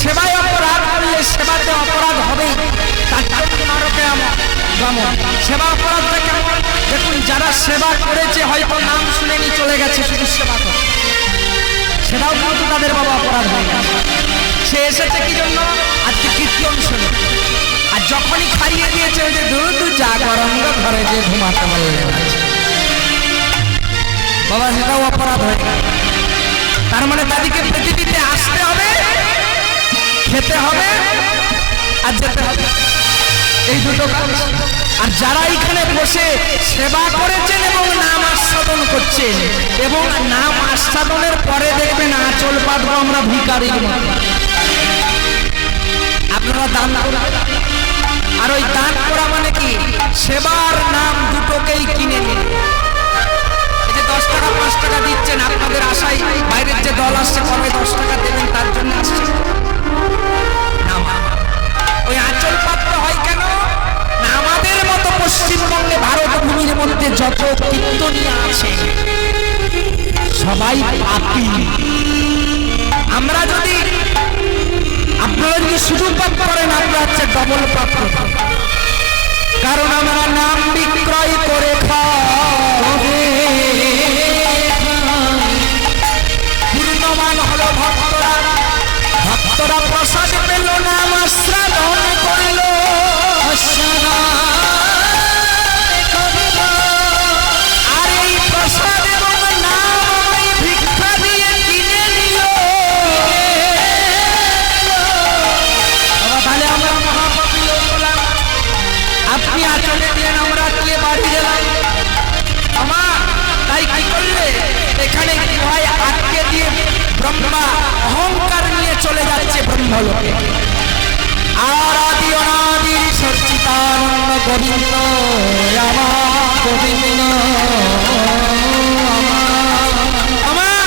সেবায় অপরাধ করলে সেবাতে অপরাধ হবে, তার জন্য নরকে গমন। সেবা অপরাধটা কেমন দেখুন, যারা সেবা করেছে হয়তো নাম শুনেনি চলে গেছে, শুধু সেবা করে, সেটাও কিন্তু তাদের বাবা অপরাধ হয়ে গেছে। সে এসেছে কি জন্য? আজকে কীর্তন শুনে, আর যখনই খাইয়ে দিয়েছে ওই যে দুধ যা গরম ঘরে যে ঘুমাতে বললে বাবা, সেটাও অপরাধ হয়ে গেল। তার মানে তাদেরকে পৃথিবীতে আসতে হবে, খেতে হবে আর যেতে হবে, এই দুটো কাজ। আর যারা এখানে বসে সেবা করেছেন এবং নাম আস্বাদন করছেন, এবং নাম আস্বাদনের পরে দেখবেন আঁচল পাতবো আমরা ভিখারির মতো, আপনারা দান করবেন। আর ওই দান করা মানে কি? সেবার নাম দুটোকেই কিনে নিন। এই যে 10 টাকা 5 টাকা দিচ্ছেন আপনাদের আশায়, বাইরের যে দল আসছে কবে 10 টাকা দেবেন তার জন্য আসছে না। ওই আঁচল পাততে হয় কেন না? আমাদের মতো পশ্চিমবঙ্গে ভারত ভূমির মধ্যে যত কীর্তনীয় আছে সবাই পাপী। আমরা যদি, আপনারা যদি শুধু পাপ করেন আপনারা হচ্ছে ডবল পাপ, কারণ আমরা নাম বিক্রয় করে খাবে। পূর্ণমান হলো ভক্তরা, ভক্তরা প্রসাদ পেল, নাম আস্বাদন করল, আর এই প্রসাদ এবং নাম ভিক্ষা দিয়ে কিনে নিল। তাহলে আমরা মহাপাপী লোক হলাম। আপনি আচলে দিলেন, আমরা দিয়ে বাড়ি গেলাম। আমার তাই কি করলে এখানে গুহায় আটকে দিয়ে ব্রহ্মা অহংকার নিয়ে চলে যাচ্ছে ব্রহ্মলোকে। আর আদি অনাদি সচ্চিদানন্দ গোবিন্দ আমার, গোবিন্দ আমার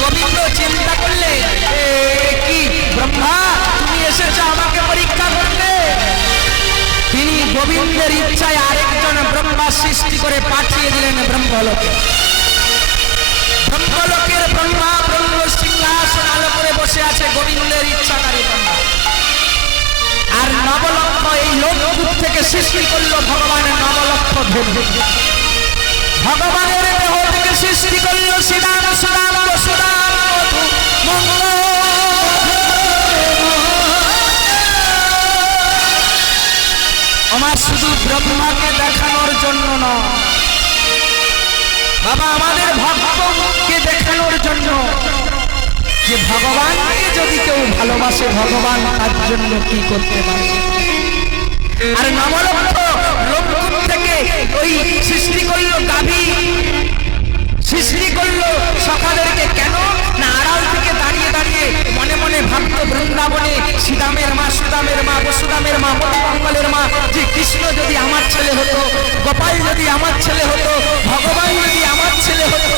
গোবিন্দ চিন্তা করলে কি ব্রহ্মা তুমি এসেছো আমাকে পরীক্ষা করতে? তিনি গোবিন্দের ইচ্ছায় আরেকজন ব্রহ্মা সৃষ্টি করে পাঠিয়ে দিলেন ব্রহ্মলোকে। ব্রহ্মলোকের ব্রহ্মা ব্রহ্ম সিংহাসন আলো করে বসে আছে গোবিন্দের ইচ্ছাকারী ব্রহ্মা। আর নবলক্ষ এই লোকরূপ থেকে সৃষ্টি করলো ভগবান নবলক্ষ ধরে। ভগবানের দেহ থেকে সৃষ্টি করলো শ্রীরাম সুদাম বসুদাম মঙ্গল। আমার শুধু ব্রহ্মাকে দেখানোর জন্য নয় বাবা, আমাদের ভক্তকে দেখানোর জন্য যে ভগবানকে যদি কেউ ভালোবাসে ভগবান তার জন্য কি করতে পারে। আর নবলক্ষ লোকরূপ থেকে ওই সৃষ্টি করলো গাভী, সৃষ্টি করলো সখাদেরকে। কেন না আড়াল থেকে দাঁড়িয়ে দাঁড়িয়ে মনে মনে ভাবতো বৃন্দাবনে শ্রীরামের মা, সুদামের মা, বসুদামের মা, মঙ্গলের মা, যে কৃষ্ণ যদি আমার ছেলে হতো, গোপাল যদি আমার ছেলে হতো, ভগবান যদি আমার ছেলে হতো,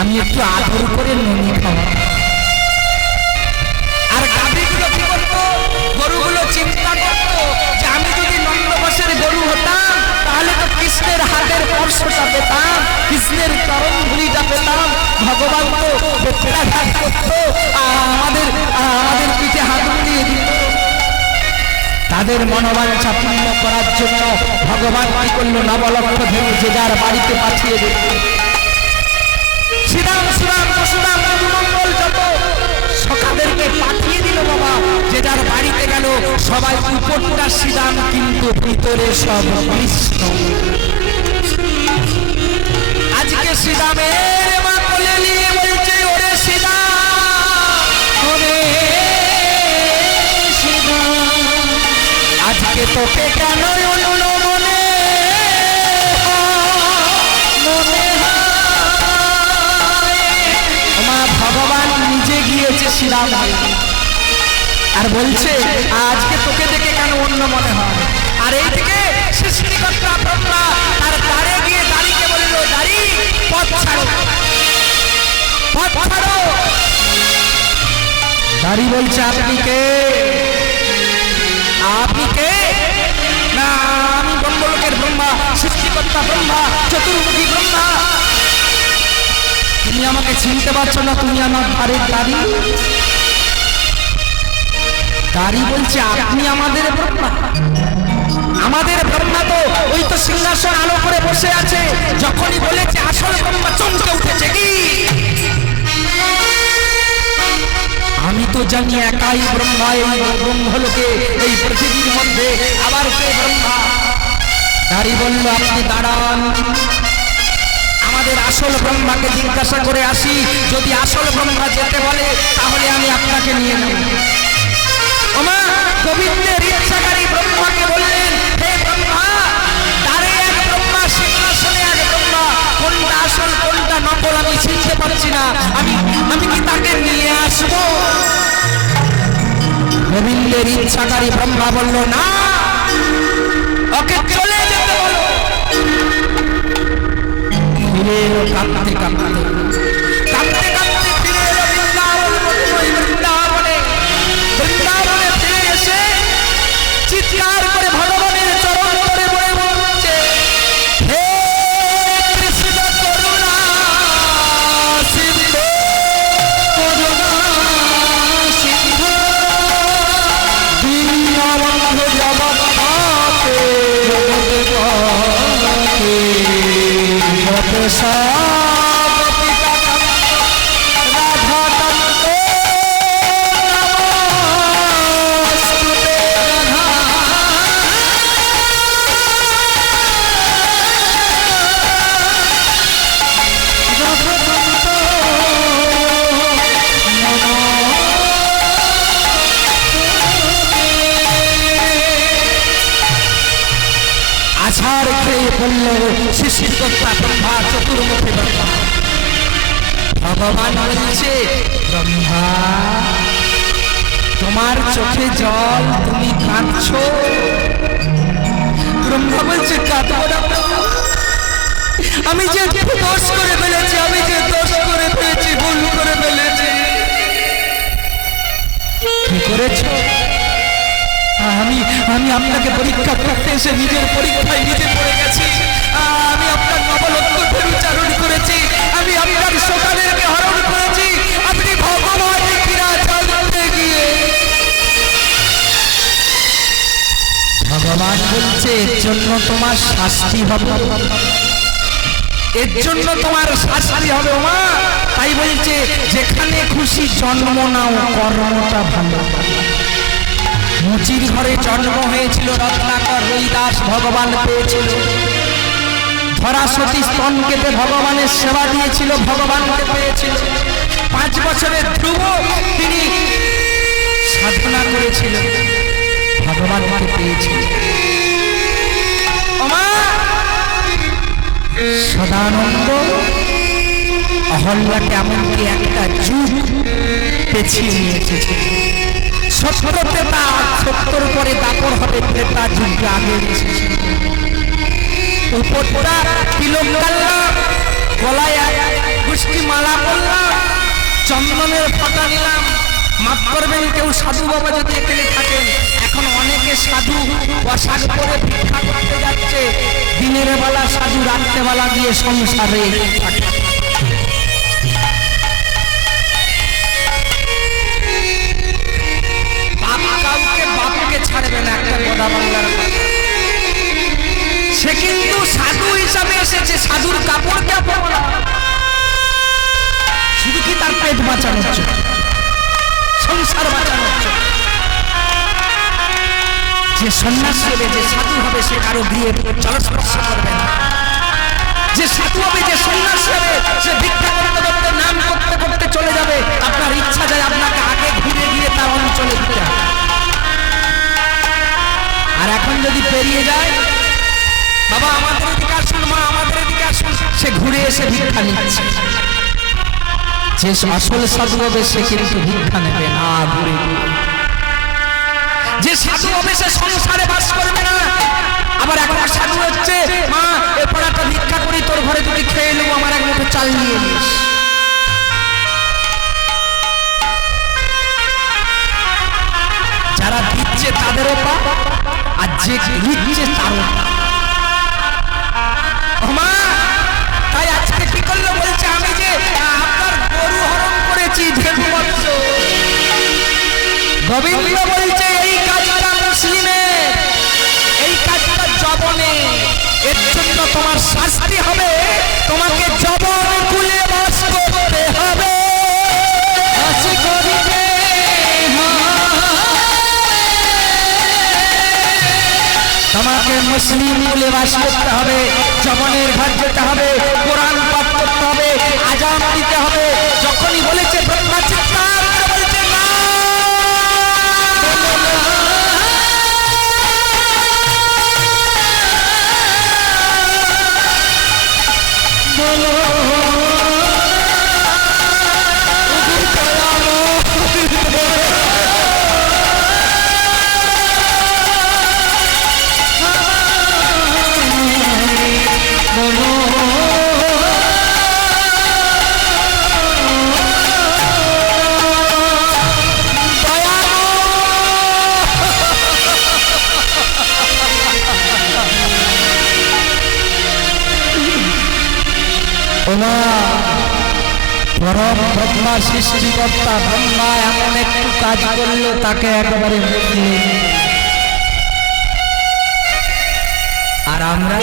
আমি একটু আদর করে ননি খাওয়া। আর গাভীগুলো কি করতো? গরুগুলো চিন্তা করতো যে আমি যদি নন্দবাসের গরু হতাম তাহলে তো কৃষ্ণের হাতের স্পর্শটা পেতাম, কৃষ্ণের চরণ ধুলিটা পেতাম। ভগবান তো বেত্রাঘাত করতো, আমাদের পিঠে হাত দিয়ে দিত। তাদের মনোবাঞ্ছা পূর্ণ করার জন্য ভগবান কি করলো? নবলক্ষ ধরে যে যার বাড়িতে পাঠিয়ে দিল। শ্রীরাম সুরাম বসুরাম মঙ্গল যত সখাদেরকে পাঠিয়ে দিল বাবা, যে যার বাড়িতে গেল। সবাই উপরটা শ্রীরাম কিন্তু ভিতরে সব কৃষ্ণ। আজকে শ্রীরামের মা কোলে নিয়ে বলছে ওরে শ্রীরাম, ওরে শ্রীরাম, আজকে তোকে কেন মনে ভগবান নিজে গিয়েছে শ্রীরাম আর বলছে আজকে তোকে দেখে কেন অন্য মনে হয়। আর এইদিকে সৃষ্টিকর্তা ব্রহ্মা আর তারে গিয়ে দাঁড়িয়ে বলল, দাঁড়ি পথ ছাড়ো, পথ ছাড়ো। দাঁড়ি বলছে আপনি কে? আপনি কে? না আমি ব্রহ্মলোকের ব্রহ্মা, সৃষ্টিকর্তা ব্রহ্মা, চতুর্মুখী ব্রহ্মা। তুমি আমাকে চিনতে পারছো না? তুমি আমার বাড়ির দাঁড়ি। দাঁড়ি বলছে আপনি আমাদের ব্রহ্মা? আমাদের ব্রহ্মা তো ওই তো সিংহাসন আলো করে বসে আছে। যখনই বলেছে আসল ব্রহ্মা চমকে উঠেছে। কি আমি তো জানি একাই ব্রহ্মা এই ব্রহ্মলোকে, এই পৃথিবীর মধ্যে আবার কে ব্রহ্মা? দাঁড়ি বলল আপনি দাঁড়ান, আমাদের আসল ব্রহ্মাকে জিজ্ঞাসা করে আসি। যদি আসল ব্রহ্মা যেতে বলে তাহলে আমি আপনাকে নিয়ে নেব। ওমা গোবিন্দের ইচ্ছাকারী ব্রহ্মাকে বললেন, হে ব্রহ্মা, দ্বারে এক ব্রহ্মা, সিংহাসনে এক ব্রহ্মা, কোনটা আসল কোনটা নকল আমি চিনতে পারছি না, আমি কি তাকে নিয়ে আসবো? গোবিন্দের ইচ্ছাকারী ব্রহ্মা বলল না, ওকে চলে যেতে বলো। ফিরে এলো কাঁদতে কাঁদতে, কাঁদতে কাঁদতে ফিরে এলো বৃন্দাবন, বৃন্দাবনে। বৃন্দাবনে ফিরে এসে চিৎকার করে ভগবানের চরণ ধরে বলে বলছে, হে কৃষ্ণ করুণা সিন্ধু, করুণা সিন্ধু, দীনবন্ধু জগৎপতে, জগৎপতে আছাড় খেয়ে বলল সৃষ্টিকর্তা ব্রহ্মা, চতুর্মুখী ব্রহ্মা। ভগবান বলছে, ব্রহ্মা তোমার চোখে জল, তুমি কাঁদছো? ব্রহ্মা বলছে, কাঁদবো না, আমি যে দোষ করে ফেলেছি, আমি যে দোষ করে ফেলেছি, ভুল করে ফেলেছি। কি করেছো? আমি আপনাকে পরীক্ষা করতে এসে নিজের পরীক্ষায় নিজে পড়ে গেছি। আমি আপনার নবলক্ষণের উচ্চারণ করেছি, আমি আপনার সকালেরকে হরণ করেছি, আপনি ভগবান কিনা জানতে গিয়ে। ভগবান বলছে, এর জন্য তোমার শাস্তি হবে, এর জন্য তোমার শাস্তি হবে। মা তাই বলছে, যেখানে খুশি জন্ম নাও, কর্মটা ভালো। মুচির ঘরে জন্ম হয়েছিল রত্নাকর, রৈদাস ভগবান পেয়েছিল। ধরা সতী স্তন কেটে ভগবানের সেবা দিয়েছিল, ভগবানকে পেয়েছিল। 5 বছরের ধ্রুব তিনি সাধনা করেছিল, ভগবানকে পেয়েছিল। সদানন্দ অহল্যাকে এমনকি একটা যুগ পেছিয়ে নিয়ে এসেছে। 70 ত্রেতা, 70 পরে দাপর হবে ত্রেতা যুগে আগে এসেছে। উপরটা তিলক কাটলাম, গলায় গুষ্টি মালা করলাম, চন্দনের ফটা নিলাম। মাফ করবেন কেউ সাধু বাবা যদি এখানে থাকেন, এখন অনেকে সাধু পোশাক পরে ভিক্ষা করতে যাচ্ছে। দিনের বেলা সাধু, রাত্রে বেলা দিয়ে সংসারে থাকে। বাপকে ছাড়বে না, একটা গোদা বাংলার। সে কিন্তু সাধু হিসাবে এসেছে, সাধুর কাপড় কে পরা, শুধু কি তার পেট বাঁচানোর জন্য, সংসার বাঁচানোর জন্য। যে সন্ন্যাসী হবে, যে সাধু হবে, সে কারো গৃহে জলস্পর্শ করবে না। যে সাধু হবে, যে সন্ন্যাসী হবে, সে ভিক্ষা করতে করতে, নাম করতে করতে চলে যাবে। আপনার ইচ্ছা যায় আপনাকে আগে ঘুরে গিয়ে তার অঞ্চলে দিতে হবে। আর এখন যদি পেরিয়ে যায়, বাবা আমাদের এদিকে আসুন, মা আমাদের এদিকে আসুন, সে ঘুরে এসে ভিক্ষা নিচ্ছে। যে আসল সাধু হবে সে কিন্তু ভিক্ষা নেবে না, ঘুরে। যে সাধু হবে সে সংসারে বাস করবে না। আবার এখন সাধু হচ্ছে, মা এরপর একটা ভিক্ষা করি, তোর ঘরে দুটি খেয়ে নেবো, আমার এক মুঠো চাল নিয়ে নিস। যারা দিচ্ছে তাদেরও পাপ, আর যে নিচ্ছে তারও। তাই আজকে কি করলো বলছে, আমি যে আপনার গরু হরণ করেছি, গোবিন্দ বলছে এই কাজটা মুসলিমের, এই কাজটা জবনে, এর জন্য তোমার শাস্তি হবে, তোমাকে জবন কুলে বাস করতে হবে। তোমাকে মুসলিম কুলে বাস করতে হবে, জবনের ঘর যেতে হবে, কোরআন পাঠ করতে হবে, আজান দিতে হবে। যখনই বলেছে ব্রহ্মা চিৎকার করে বলছে না, পরম ব্রহ্মা সৃষ্টিকর্তা ব্রহ্মা এমন একটু কাজ করলো, তাকে একেবারে মুক্তি। আর আমরা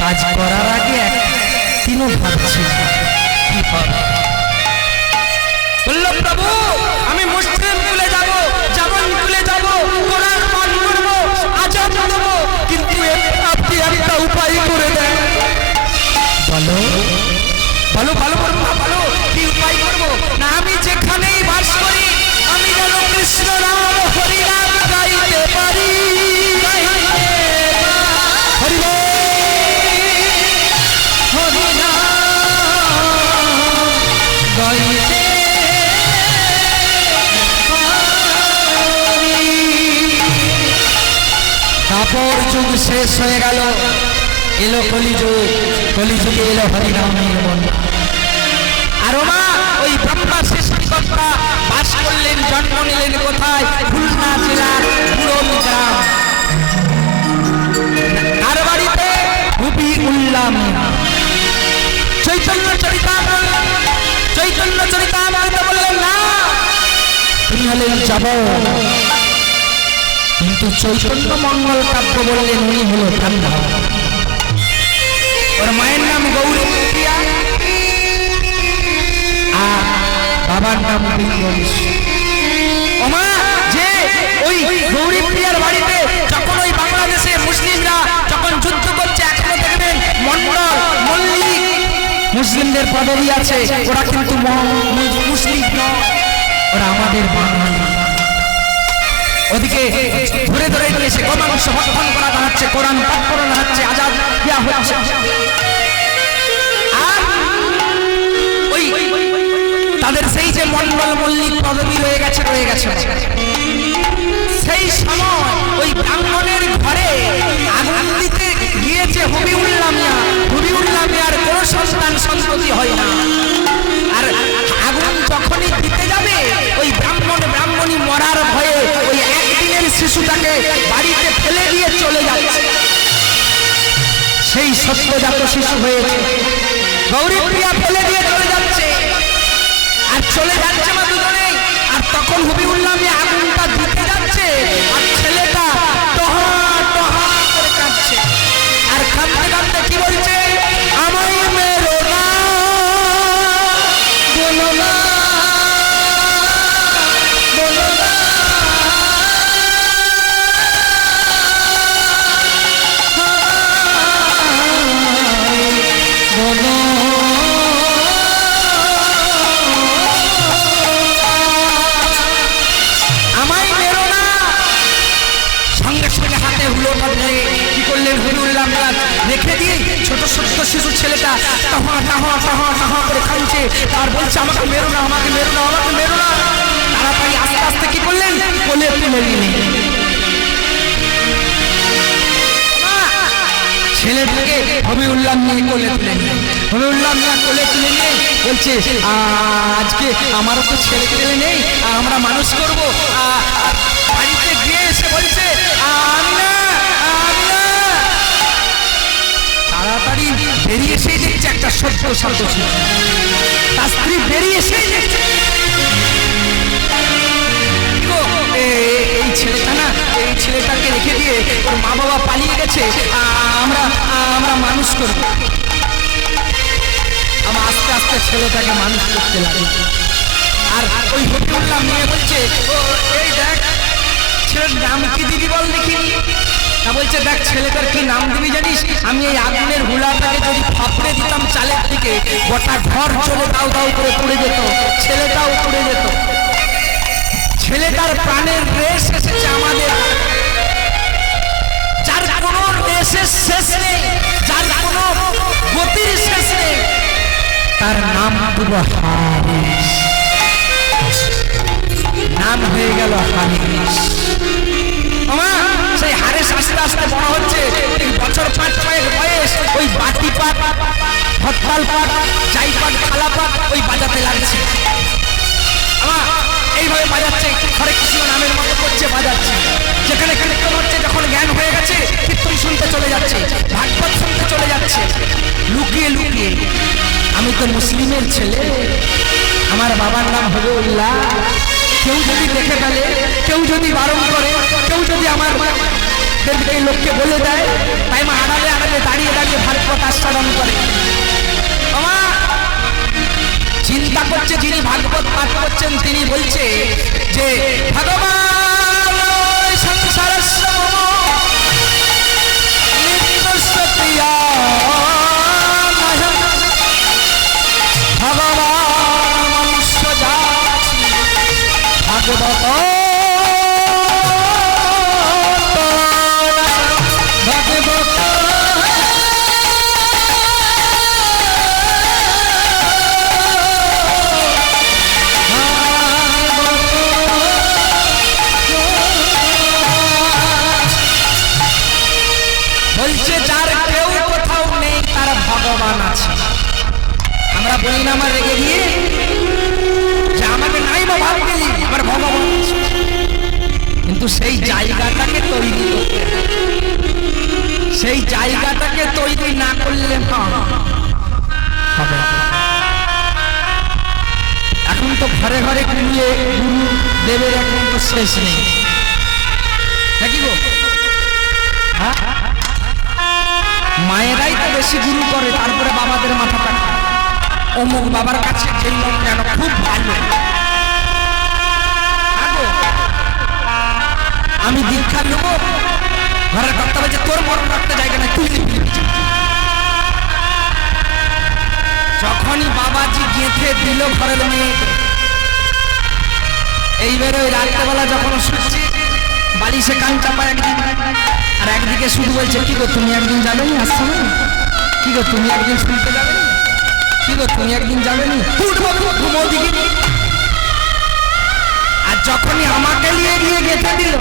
কাজ করার আগে তিনও ভাবছি কি হবে। বললো প্রভু আমি মুসলিম কুলে যাব, জবন কুলে যাব, কোরআন পাঠ করব, আজান দেব, কিন্তু আপনি একটা উপায় করে দেন। বলো বলো বলো বলো বলো, কি উপায় করবো? না আমি যেখানেই বাস করি আমি যেন কৃষ্ণ নাম হরি নাম গাইতে পারি। হরি হরি নাম গাইতে তারপর যুগ শেষ হয়ে গেল, এলো কলিযুগ, কলিযুগে এলো হরিনামের বন্যা। আর মা ওই ব্রহ্মা সৃষ্টিকর্তা বাস করলেন, জন্ম নিলেন কোথায়? খুলনা জেলার পুরন গ্রাম। কার বাড়িতে? হুবি উল্লাম। চৈতন্য চরিতামৃত, চৈতন্য চরিতামৃত বললেন না তিনি হলেন যাব, কিন্তু চৈতন্য মঙ্গল কাব্য বললেন উনি হলো ব্রহ্মা। ওর মায়ের নাম গৌরী প্রিয়া আর বাবার নাম ওমা। যে ওই গৌরী প্রিয়ার বাড়িতে যখন ওই বাংলাদেশে মুসলিমরা যখন যুদ্ধ করছে, এখনো দেখবেন মন্ডল মল্লিক মুসলিমদের পদবি আছে, ওরা কিন্তু মুসলিম নয়, ওরা আমাদের বাঙালি। ওদিকে ধরে ধরে নিয়ে এসে গোমাংস ভক্ষণ করা হচ্ছে, কোরআন পাঠ করানো হচ্ছে, আজাদ দেওয়া হচ্ছে। আর ওই তাদের সেই যে মন্ডল মল্লিক পদবি রয়ে গেছে সেই সময় ওই ব্রাহ্মণের ঘরে আগুন দিতে গিয়েছে হুবিউল্লাহ মিয়া। হুবিউল্লাহ মিয়ার কোনো সন্তান সন্ততি হয় না। আর আগুন যখনই দিতে যাবে ওই ব্রাহ্মণী মরার ভয়ে ওই একদিনের শিশুটাকে বাড়িতে ফেলে দিয়ে চলে যাচ্ছে। সেই সদ্যজাত শিশু হয়েছে, গৌরী প্রিয়া ফেলে দিয়ে চলে যাচ্ছে, আর চলে যাচ্ছে মা দুজনেই। আর তখন হুবিউল্লাহ মিয়া আগুনটা দিতে যাচ্ছে, আর ছেলেটা টহা টহা করে কাঁদছে। আর কাঁদতে কাঁদতে কি বলছে? আমায় মেরো না, বলো না, বলো না। রেখে দিয়ে ছোট ছোট শিশু ছেলেটা টাহা টাহা টাহা টাহা করে খাইছে, আর বলছে আমাকে মেরো না, আমাকে মেরো না, আমাকে মেরো না। তাড়াতাড়ি আস্তে আস্তে কি করলেন? কোলে তুলে নিলেন ছেলেটাকে। হুবিউল্লাহ মিয়া কোলে তুলে নিলেন। হুবিউল্লাহ মিয়া কোলে তুলে নিয়ে বলছে আজকে আমারও তো ছেলে ছেলে নেই, আমরা মানুষ করবো। বাড়িতে গিয়ে এসে বলছে আমি না, তাড়াতাড়ি বেরিয়ে এসেই দেখছে একটা সত্য শব্দ ছিল, তার স্ত্রী বেরিয়ে এসেই দেখছে বাবা পালিয়ে গেছে, আমরা আমরা মানুষ করব। আমার আস্তে আস্তে ছেলেটাকে মানুষ করতে লাগে। আর ওই হবিউল্লাহ মেয়ে বলছে, ও এই দেখ ছেলের নাম কি দিবি বল দেখি। তা বলছে, দেখ ছেলেটার কি নাম দিবি জানিস? আমি এই আগুনের হুলাটাকে যদি ফাপড়ে দিতাম চালের দিকে, গোটা ঘর চলে দাউ দাউ করে পড়ে যেত, ছেলেটাও পড়ে যেত। ছেলেটার প্রাণের রেশ এসেছে আমাদের, যার কোনো রেশের শেষ নেই, যার কোনো গতির শেষ নেই, তার নাম হলো হারিস। নাম হয়ে গেল হারিস। সেই হারিস আস্তে আস্তে বড় হচ্ছে, বছর 5-6 বয়স, ওই বাটি পাট, হরতাল পাট, যাই পাট, খালা পাট ওই বাজাতে লাগছে। এইভাবে বাজাচ্ছে, হরে কৃষ্ণ নামের মতো করছে, বাজাচ্ছে। যেখানে কীর্তন হচ্ছে, যখন জ্ঞান হয়ে গেছে, কীর্তন শুনতে চলে যাচ্ছে, ভাগবত শুনতে চলে যাচ্ছে, লুকিয়ে লুকিয়ে। আমি তো মুসলিমের ছেলে, আমার বাবার নাম হবে উল্লাহ। কেউ যদি দেখে ফেলে, কেউ যদি বারণ করে, কেউ যদি আমার এই লোককে বলে দেয়, তাই মা আড়ালে আড়ালে দাঁড়িয়ে দাঁড়িয়ে ভাগবত আস্বাদন করে। চিন্তা করছে, যিনি ভাগবত পাঠ করছেন তিনি বলছে যে ভগবান সংসারস্য নিত্যস্য প্রিয়া ভগবান মনুষ্য জাতি ভাগবত বলছে, যার কেউ কোথাও নেই তার ভগবান আছে। আমরা বলি না আমার রেগে গিয়ে যে আমাকে নাই বা ভাব দিলি, আমার ভগবান আছে। কিন্তু সেই জায়গাটাকে তৈরি করতে সেই জায়গাটাকে তৈরি না করলে হবে। এখন তো ঘরে ঘরে গুরুয়ে গুরু দেবের এখন তো শেষ নেই, নাকি গো? হ্যাঁ, মায়েরাই তো বেশি গুরু করে, তারপরে বাবাদের মাথাটা অমুক বাবার কাছে গেলাম কেন, খুব ভালো। আমি দীক্ষা নেব, ঘরের কর্তা বলছে তোর মরণ রাখতে জায়গা না, তুই যখনই বাবাজি গেঁথে দিল ঘরের মেয়ে, এইবারে ওই রাত্রেবেলা যখন শুনছি বালিশে কান চাপা একদিন, আর একদিকে শুধু বলছে, কি গো তুমি একদিন যাবে নি আসছো না, কি গো তুমি একদিন শুনতে যাবে নি, কি গো তুমি একদিন যাবে নি, ঘুমো দিকে। আর যখনই আমাকে নিয়ে গিয়ে গেঁথে দিল,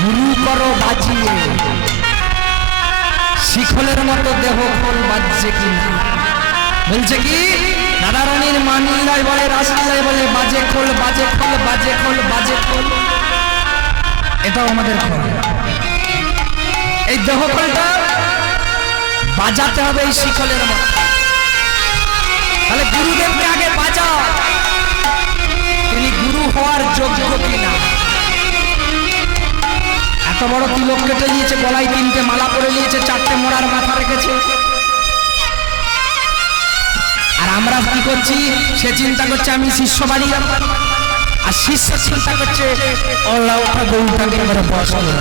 গুরু করো বাজিয়ে শিখলের মতো দেহ খোল বাজছে কি না। বলছে কি রাধারানীর মানিলাই বলে, রাসলীলাই বলে, বাজে খোল বাজে খোল বাজে খোল বাজে খোল। এটাও আমাদের খোল। এই দেহ খোলটা বাজাতে হবে এই শিখলের মতো। তাহলে গুরুদেবকে আগে বাজাও, তিনি গুরু হওয়ার যোগ্য কিনা। এত বড় তিলক কেটে নিয়েছে, গলায় 3টে মালা পরে নিয়েছে, 4টে মোড়ার মাথা রেখেছে। আর আমরা কি করছি, সে চিন্তা করছে আমি শিষ্য বাড়ি যাব, আর শিষ্য চিন্তা করছে ওটা গৌটাকে এবারে বস বলেন।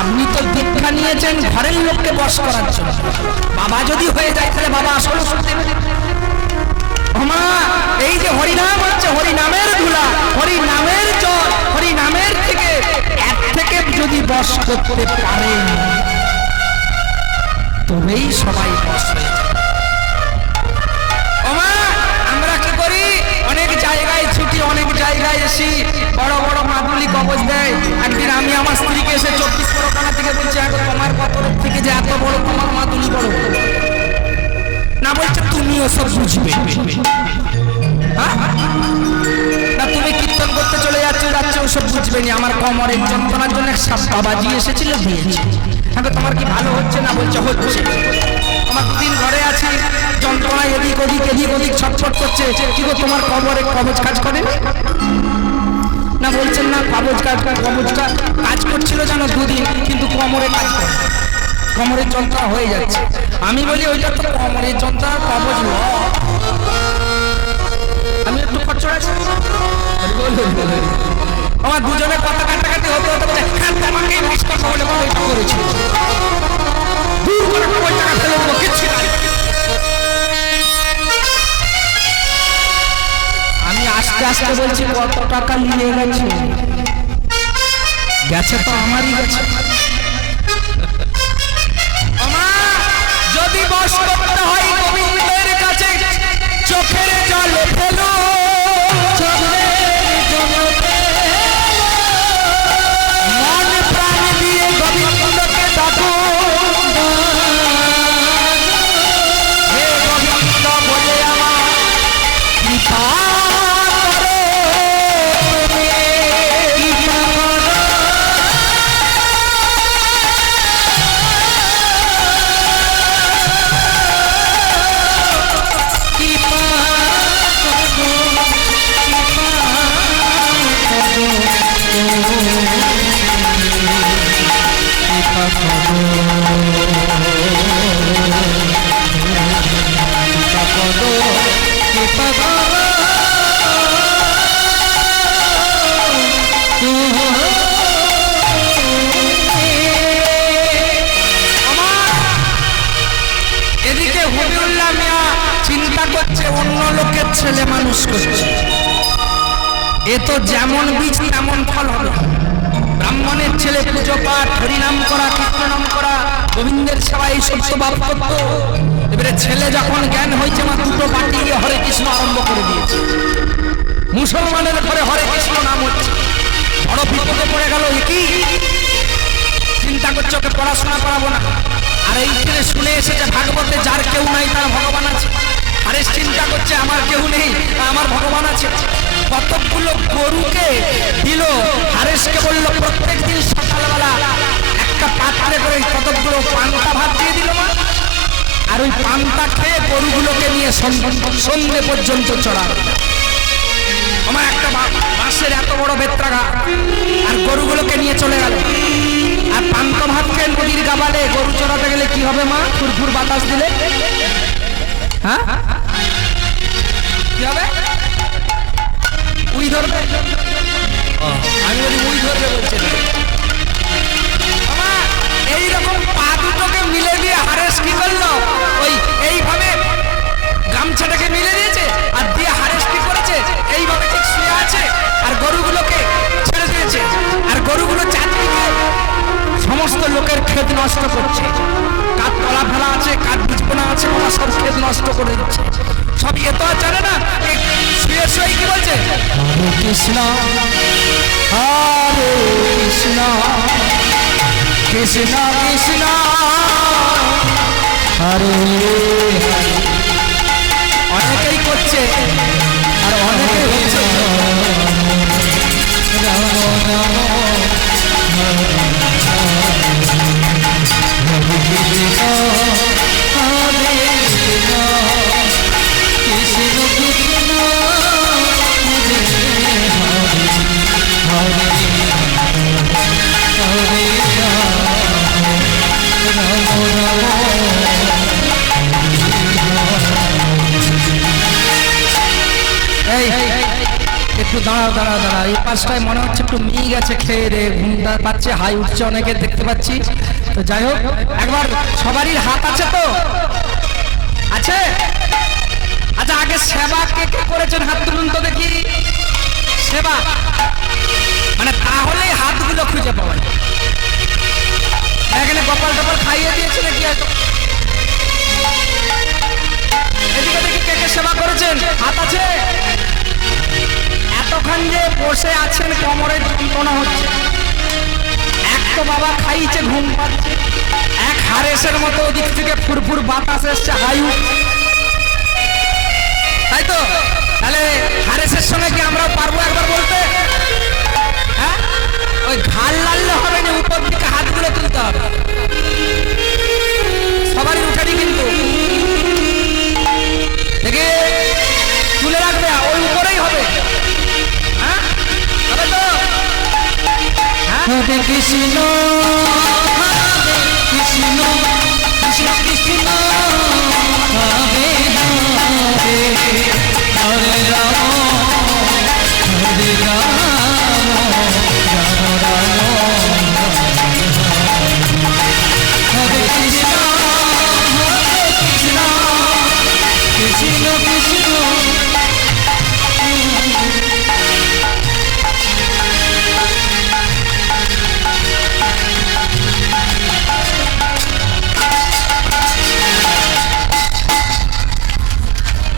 আপনি তো দীক্ষা নিয়েছেন ঘরের লোককে বস করার জন্য, বাবা যদি হয়ে যায় তাহলে বাবা আসলে এই যে হরিনাম হচ্ছে, হরিনামের ধুলা, হরিনামের জল, হরিনামের থেকে এক থেকে যদি বস করতে পারেন তবেই সবাই বস হয়ে যায়। আমরা কি করি, অনেক জায়গায় ছুটি, অনেক জায়গায় এসি, বড় বড় মাদুলি কবজ দেয়। একদিন আমি আমার স্ত্রীকে এসে 24 পরগনা থেকে বলছি, এখন তোমার কতর থেকে যে এত বড় তোমার মাদুলি বড় না, বলছে তুমিও সব বুঝবে না, তুমি কীর্তন করতে চলে যাচ্ছে ওসব বুঝবে না, আমার কোমরের যন্ত্রণার জন্য বাবাজি এসেছিল দিয়েছে। তোমার কি ভালো হচ্ছে না, বলছে হচ্ছে। আমার দুদিন ঘরে আছি, যন্ত্রণা এদিক ওদিক ছটফট করছে। কি গো তোমার কবরে কবজ কাজ করে না? বলছেন না কবজটা কাজ করছিল জানো দুদিন, কিন্তু কোমরে কাজ করে, কোমরের যন্ত্রণা হয়ে যাচ্ছে। আমি বলি ওইটা তো কোমরের যন্ত্রণা, কবজ নয়। আমি একটু খরচা আছি, আমার দুজনে কথা কাটাকাটি হতে হতে বলে হ্যাঁ তোমাকেই নষ্ট করে ওইটা করেছি, দূর করে ওই টাকা ফেলে দেবো, কিচ্ছু নাই। আমি আস্তে আস্তে বলছি কত টাকা নিয়ে গেছে, গেছে তো আমারই গেছে। যদি বস করতে হয় গোবিন্দের কাছে, চোখের জল ফেলো, মন প্রাণ দিয়ে গোবিন্দকে ডাকো, হে গোবিন্দ বলে আমার কৃপা অন্য লোকের ছেলে মানুষ করছে, এ তো যেমন বীজ তেমন ফল হবে। ব্রাহ্মণের ছেলে পুজো পাঠ, হরিনাম করা, কীর্তনাম করা, গোবিন্দের সেবা এই সব তো বাপ করত। এবারে ছেলে যখন জ্ঞান হয়েছে মা দুটো বাটি দিয়ে হরে কৃষ্ণ আরম্ভ করে দিয়েছে। মুসলমানের ঘরে হরে কৃষ্ণ নাম হচ্ছে, বড় বিপদে পড়ে গেল। কি চিন্তা করছে ওকে পড়াশোনা করাবো না, আর এই শুনে এসেছে ভাগবতে যার কেউ নাই তার ভগবান আছে। আরে চিন্তা করছে আমার কেউ নেই, আমার ভগবান আছে। কতগুলো গরুকে দিল, হারেসকে বললো প্রত্যেক দিন সকালবেলা একটা পাত্রে করে কতগুলো পান্তা ভাত দিয়ে দিল মা, আর ওই পান্তা খেয়ে গরুগুলোকে নিয়ে সন্ধ্যে পর্যন্ত চড়াল। আমার একটা বাঁশের এত বড় বেত্রাঘা, আর গরুগুলোকে নিয়ে চলে গেল। আর পান্তা ভাত খেয়ে নদীর গাবালে গরু চড়াতে গেলে কি হবে মা? ফুরফুর বাতাস দিলে হ্যাঁ কি হবে? উই ধরবে। আমি বলি উই ধরবে বলছে। এইরকম পা দুটোকে মিলে দিয়ে হারেস কি করলো? ওই এইভাবে গামছাটাকে মিলে দিয়েছে আর দিয়ে হারেস কি করেছে? এইভাবে ঠিক শুয়ে আছে আর গরুগুলোকে ছেড়ে দিয়েছে। আর গরুগুলো চারদিকে সমস্ত লোকের ক্ষেত নষ্ট করছে। কাঠ তলা ফেলা আছে, কাঠ বিছপনা আছে, ওরা সব ক্ষেত নষ্ট করে দিচ্ছে। সব এ তো আর জানে না। শুয়ে শুয়ে কি বলছে? হরে কৃষ্ণ হরে কৃষ্ণ কৃষ্ণ কৃষ্ণ হরে হরে। অনেকেই করছে আর অনেকেই হচ্ছে রাম রাম একটু দাঁড়া, এই পাশটায় মনে হচ্ছে একটু মেয়ে গেছে খেয়ে রে, ঘুমটা পাচ্ছে, হাই উঠছে অনেকে দেখতে পাচ্ছি। তো যাই হোক, একবার সবারই হাত আছে তো? আছে? আচ্ছা আগে সেবা কে কে করেছেন হাত তুলুন তো দেখি। সেবা মানে তাহলেই হাতগুলো খুঁজে পাওয়া যায়। এখানে গোপাল টোপাল খাইয়ে দিয়েছে নাকি? এদিকে দেখি কে কে সেবা করেছেন, হাত আছে? এতক্ষণ যে বসে আছেন কোমরে যন্ত্রণা হচ্ছে, এক তো বাবা খাইছে ঘুম পাচ্ছে, এক হারেসের মতো ওদিক থেকে ফুরফুর বাতাস এসছে, হায়ু, তাই তো? তাহলে হারেসের সঙ্গে কি আমরাও পারবো একবার বলতে? হ্যাঁ, ওই ঘাল লাললে হবে না, উপর দিকে হাতগুলো তুলতে হবে। সবারই উঠেনি কিন্তু কৃষ্ণ কৃষ্ণ কৃষ্ণ কৃষ্ণ হরে হরে হরে রাম হরে রাম রাম রাম হরে কৃষ্ণ কৃষ্ণ কৃষ্ণ কৃষ্ণ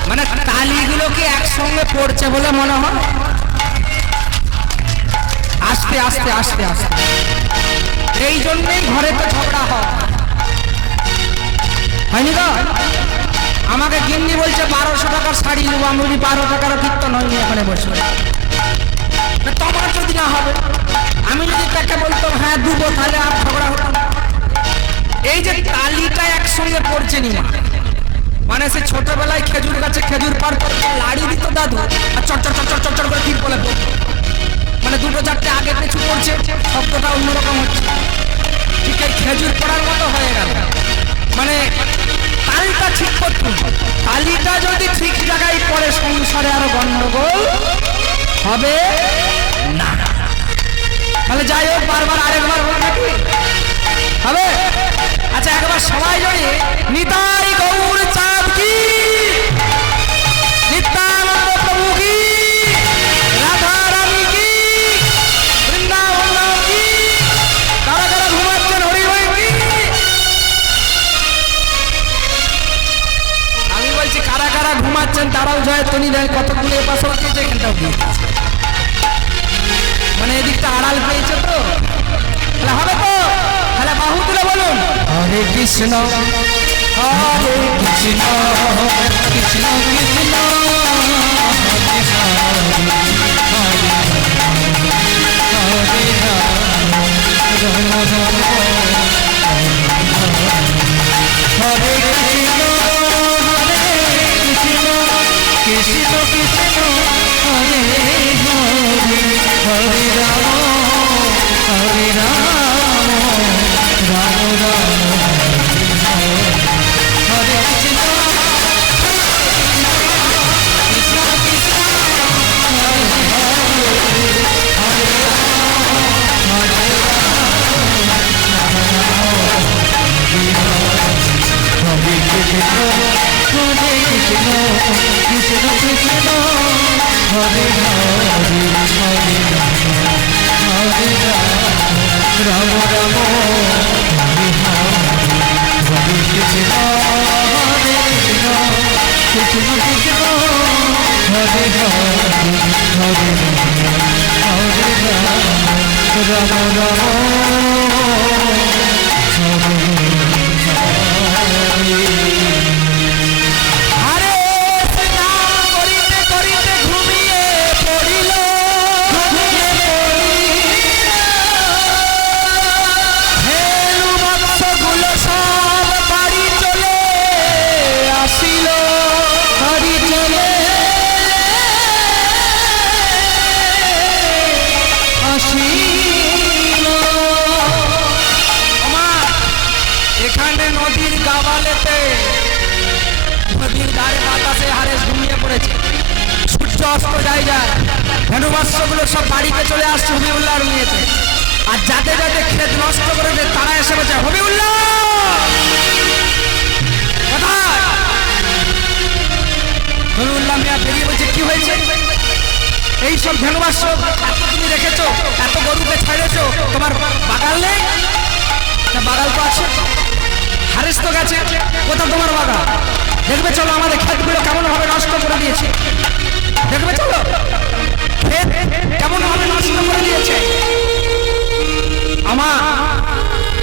মানে তালিগুলোকে একসঙ্গে পড়ছে বলে মনে হয়। আস্তে আস্তে আস্তে আস্তে এই জন্যই ঘরে তো ঝগড়া হয়নি তো। আমাকে গিন্নি বলছে 1200 টাকার শাড়ি নেবো, আমি বলি 12 টাকার কীর্তন হয়নি এখানে বসে। তোমার যদি না হবে, আমি যদি তাকে বলতাম হ্যাঁ দুবো, তাহলে আর ঝগড়া হতো না। এই যে তালিটা একসঙ্গে পড়ছে নি, মানে সে ছোটবেলায় খেজুর গাছে খেজুর পার করতে লাড়ি দিত দাদু, আর চটচর চটচর চটচর করে তীর বলে মানে দুটো চারটে আগে পিছু পড়ছে, শব্দটা অন্যরকম হচ্ছে। ঠিক এই খেজুর পড়ার মতো হয়ে গেল। মানে তালিটা ঠিক করতুন, তালিটা যদি ঠিক জায়গায় পড়ে সংসারে আরো গন্ডগোল হবে না। তাহলে যাই হোক, বারবার আরেকবার বলে নাকি হবে। আচ্ছা একবার সবাই জড়িয়ে নিতাই গৌর চাঁদ কি, নিত্যানন্দ প্রভু কি, রাধা রানী কি, বৃন্দাবন কি, কারা কারা ঘুমাচ্ছেন হরি হরি কি। আমি বলছি কারা কারা ঘুমাচ্ছেন তারাও জয় তনি দেয়, কতগুলো এপাশে হচ্ছে এখানটাও দিয়ে, মানে এদিকটা আড়াল পেয়েছে তো, তাহলে হবে তো। তাহলে বাহু তুলে বলুন হরে কৃষ্ণ হরে কৃষ্ণ কৃষ্ণ কৃষ্ণ হরে রাম রাম রাম হরে কৃষ্ণ হরে কৃষ্ণ কৃষ্ণ কৃষ্ণ হরে হরে হরে রাম হরে রাম রাম রাম হরে কৃষ্ণ কৃষ্ণ কৃষ্ণ হরে হরে হরে হরে কৃষ্ণ হরে কৃষ্ণ কৃষ্ণ কৃষ্ণ হরে হরে হরে হরে রাম রাম হরে হরে কৃষ্ণ হরে কৃষ্ণ কৃষ্ণ কৃষ্ণ হরে হরে হরে হরে রাম রাম হরে স্নান করিতে করিতে ঘুমিয়ে পড়িল, ঘুমিয়ে পড়িল হেলু বৎসগুলো সব বাড়ি চলে আসিল, বাড়ি চলে আসিল। এখানে নদীর গাবালেতে, নদীর ধারে বাতাসে হারেস ঘুমিয়ে পড়েছে, সূর্য অস্ত যায় যায়, ধনুবাস্যগুলো সব বাড়িতে চলে আসছে হবিউল্লাহ নিয়েছে। আর যাতে যাতে ক্ষেত নষ্ট করেছে তারা এসে বলছে হবিউল্লাহ কোথায়। হবিউল্লাহ মিয়া বেরিয়ে বলছে কি হয়েছে, এইসব ধনুবাস্য তুমি রেখেছো, এত গরুকে ছেড়েছো, তোমার বাগাল নেই? বাগাল তো আছে, হারেস তো গেছে, কোথা তোমার বাগাল? দেখবে চলো আমাদের ক্ষেতগুলো কেমন ভাবে নষ্ট করে দিয়েছে, দেখবে চলো ক্ষেত কেমন ভাবে নষ্ট করে দিয়েছে আমার।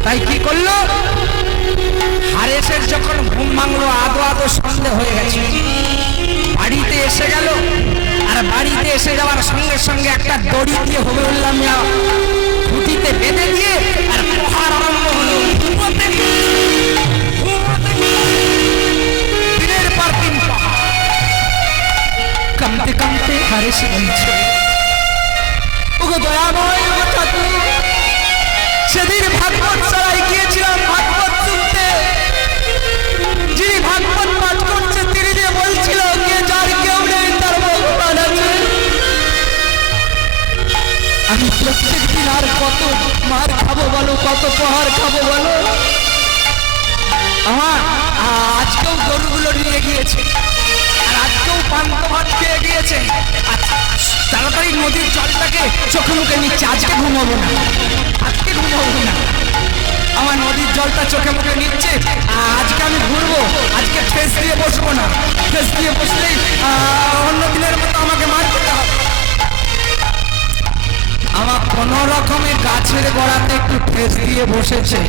তাই কি করলো, হারেসের যখন ঘুম ভাঙলো, আদো আদো সন্দেহ হয়ে গেছে, বাড়িতে এসে গেল। আর বাড়িতে এসে যাওয়ার সঙ্গে সঙ্গে একটা দড়ি দিয়ে হবিউল্লাহ মিয়া খুঁটিতে বেঁধে দিয়ে আর প্রহার আরম্ভ হলো। দিনের পর দিন কামতে কামতে হারেস বলছে ওগো দয়াময়, ওগো ঠাকুর সেদিন ভাগবত ছাড়াই গিয়েছিলাম ভাগবত শুনতে। যিনি ভাগবত পাঠ করছে তিনি যে বলছিল কে যার কেউ নেই তার ভগবান আছে। আমি প্রত্যেক দিন আর কত মার খাবো বলো, কত প্রহার খাবো বলো। আমার আজকেও গরুগুলো নিয়ে গিয়েছে, আর আজকেও পান্ত ভাত খেয়ে গিয়েছে। তাড়াতাড়ি নদীর জলটাকে চোখে মুখে নিচ্ছে। আজকে ঘুমাবো না, আজকে ঘুমাবো না। আমার নদীর জলটা চোখে মুখে নিচ্ছে, আজকে আমি ঘুরবো। আজকে ঠেস দিয়ে বসবো না, ঠেস দিয়ে বসলেই অন্য দিনের মতো আমাকে মার খেতে হবে। আমার কোনো রকমে গাছের গোড়াতে একটু ঠেস দিয়ে বসেছে,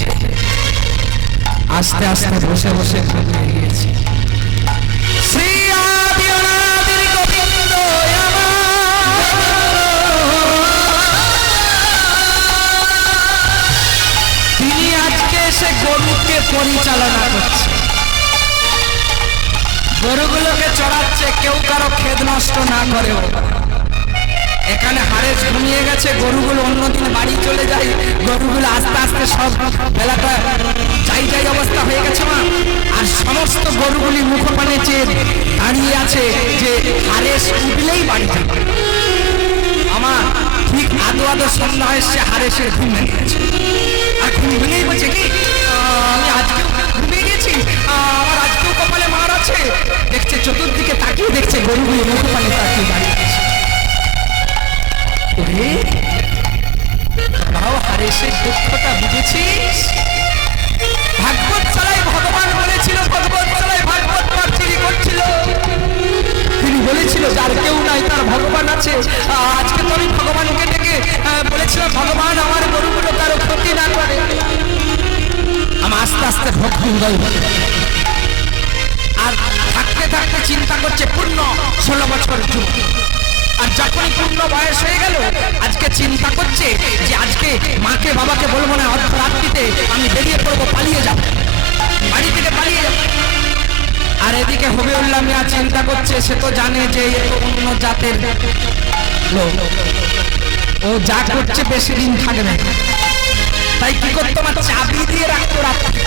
আস্তে আস্তে বসে বসে ঘুমিয়ে গিয়েছে। শ্রী আদি অনাদির গোবিন্দ তিনি আজকে এসে গরুকে পরিচালনা করছে, গরুগুলোকে চড়াচ্ছে, কেউ কারো ক্ষেত নষ্ট না করেও। এখানে হারেস ঘুমিয়ে গেছে, গরুগুলো অন্যদিন বাড়ি চলে যায়। গরুগুলো আস্তে আস্তে সব বেলাটা যাই যাই অবস্থা হয়ে গেছে মা। আর সমস্ত গরুগুলি মুখপানে চেয়ে দাঁড়িয়ে আছে যে হারেস উঠলেই বাড়ি যাবে। আমার ঠিক আদো আদো সন্ধ্যা এসছে, হারেসের ঘুম ভেঙে গেছে। আর ঘুম ভেঙেই বলছে কি আমি আজকেও ঘুমিয়ে গেছি, আমার আজকেও কপালে মার আছে। দেখছে চতুর্দিকে তাকিয়ে দেখছে গরুগুলি মুখপানে তাকিয়ে দাঁড়িয়ে আছে। হারেসের দুঃখটা বুঝেছিস? ভাগবত চালাই ভগবান বলেছিল, ভগবত চালাই ভাগবত পাঠ যিনি করছিল তিনি বলেছিল যার কেউ নাই তার ভগবান আছে। আজকে তো আমি ভগবানকে ডেকে বলেছিলাম ভগবান আমার গরুগুলো কারো ক্ষতি না করে। আমার আস্তে আস্তে ভক্তি উদয় হল। আর থাকতে থাকতে চিন্তা করছে পূর্ণ 16 বছর যুগ। আর যখনই পূর্ণ বয়স হয়ে গেল আজকে চিন্তা করছে যে আজকে মাকে বাবাকে বলবো না, অর্ধরাত্রিতে আমি বেরিয়ে পড়বো, পালিয়ে যাবো, বাড়ি থেকে পালিয়ে যাবো। আর এদিকে হবিউল্লাহ মিয়া চিন্তা করছে, সে তো জানে যে এ তো অন্য জাতের লোক, ও যা করছে বেশি দিন থাকবে না। তাই কি করতো, আমার চাবি দিয়ে রাখতো রাত্রি।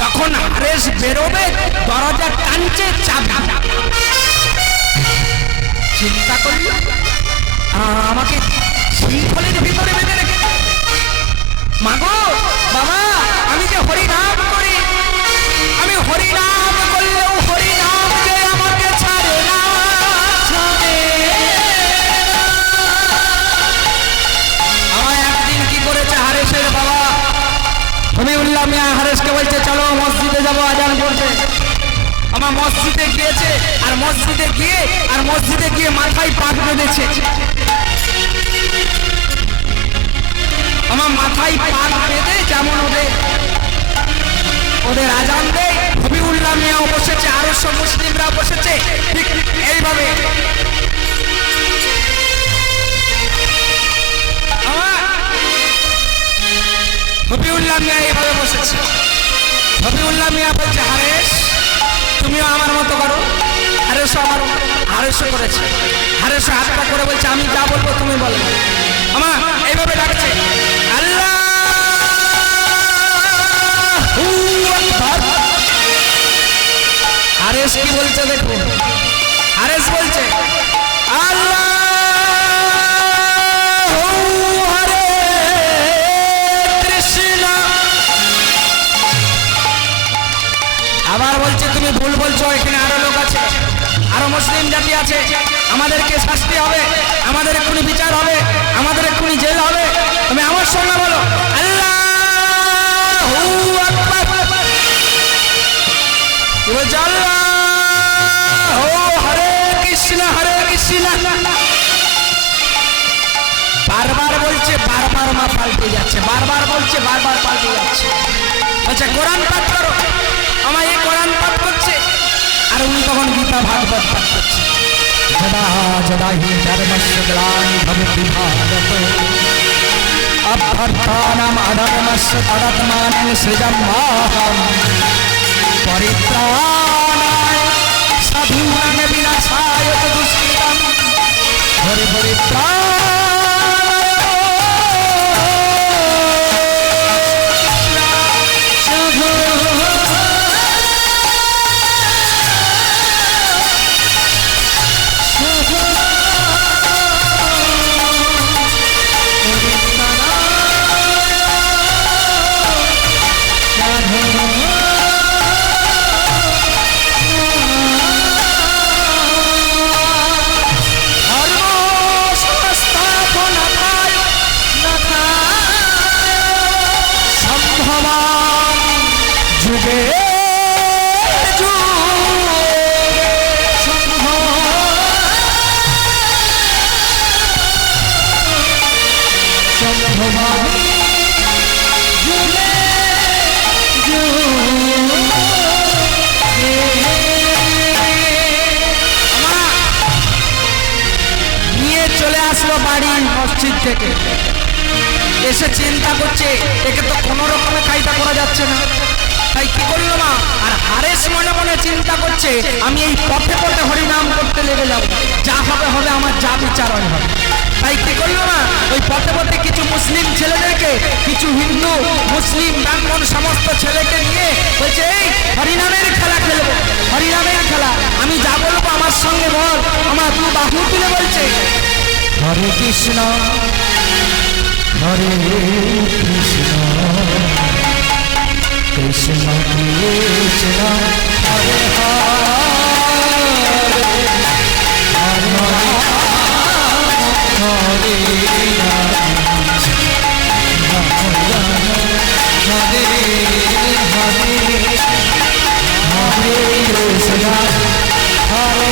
যখন হারেস বেরোবে দরজা টানছে, চাবি। চিন্তা করল আমাকে শৃঙ্খলের ভিতরে বেঁধে রেখে। মাগো বাবা, আমি যে হরিনাম করি, আমি হরিনাম করলেও হরিনাম যে আমাকে ছাড়ে না। আমার একদিন কি করেছে হারেসের বাবা হবিউল্লাহ মিয়া, হারেসকে বলছে চলো মসজিদে যাবো, আজান করছে। আমার মসজিদে গিয়েছে, আর মসজিদে গিয়ে মাথায় পাক বেঁধেছে। আমার মাথায় পাক বেঁধে যেমন ওদের আজান দেয়, হবিউল্লাহ মিয়াও বসেছে, আরো সব মুসলিমরা বসেছে ঠিক এইভাবে। হবিউল্লাহ মিয়া এইভাবে বসেছে। হবিউল্লাহ মিয়া বলছে হারেস তুমিও আমার মতো করো। হারেসও করেছে। হারেসও হাতটা করে বলছে আমি যা বলবো তুমি বলো। আমার এইভাবে ডাকছে আল্লাহু আকবার। হারেস কি বলছে দেখুন, হারেস বলছে আল্লাহু হরে কৃষ্ণ। আবার বলছে তুমি ভুল বলছো, এখানে আরো লোক আছে, আরো মুসলিম জাতি আছে, আমাদেরকে শাস্তি হবে, আমাদের এক্ষুনি বিচার হবে, আমাদের এক্ষুনি জেল হবে। তুমি আমার সঙ্গে বলো আল্লাহু আকবার। কি বলছে আল্লাহু হরে কৃষ্ণ হরে কৃষ্ণ। বারবার বলছে, বারবার মা পাল্টে যাচ্ছে, বারবার বলছে, বারবার পাল্টে যাচ্ছে। বলছে কোরআন পাঠ করো, আমার এই কোরআন পাঠ করছে, আর উনি তখন গীতা ভাগবত পাঠ করছে। যদা যদা হি ধর্মস্য গ্লানির্ভবতি ভারত অভ্যর্থানাম অধর্মস্য তদাত্মানং সৃজাম্যহম পরিত্রাণায় সাধূনাং বিনাশায় চ দুষ্কৃতম। হরে পরিত্রাণায় যুগে চলে আসলো বাড়ি মসজিদ থেকে, এসে চিন্তা করছে একে তো কোনো রকমে কায়দা করা যাচ্ছে না, তাই কি করলো মা, আর হারেস মনে মনে চিন্তা করছে আমি এই পথে পথে হরিনাম করতে লেগে যাব, যা হবে হবে, আমার যা বিচার হবে। তাই কি করলো না, ওই পথে পথে কিছু মুসলিম ছেলেদেরকে, কিছু হিন্দু মুসলিম ব্রাহ্মণ সমস্ত ছেলেকে নিয়ে বলছে এই হরিনামের খেলা খেলবো, হরিনামের খেলা, আমি যা বলবো আমার সঙ্গে বল। আমার দু বাহু তুলে বলছে হরে কৃষ্ণ হরে কৃষ্ণ কৃষ্ণ কৃষ্ণ হরে হরে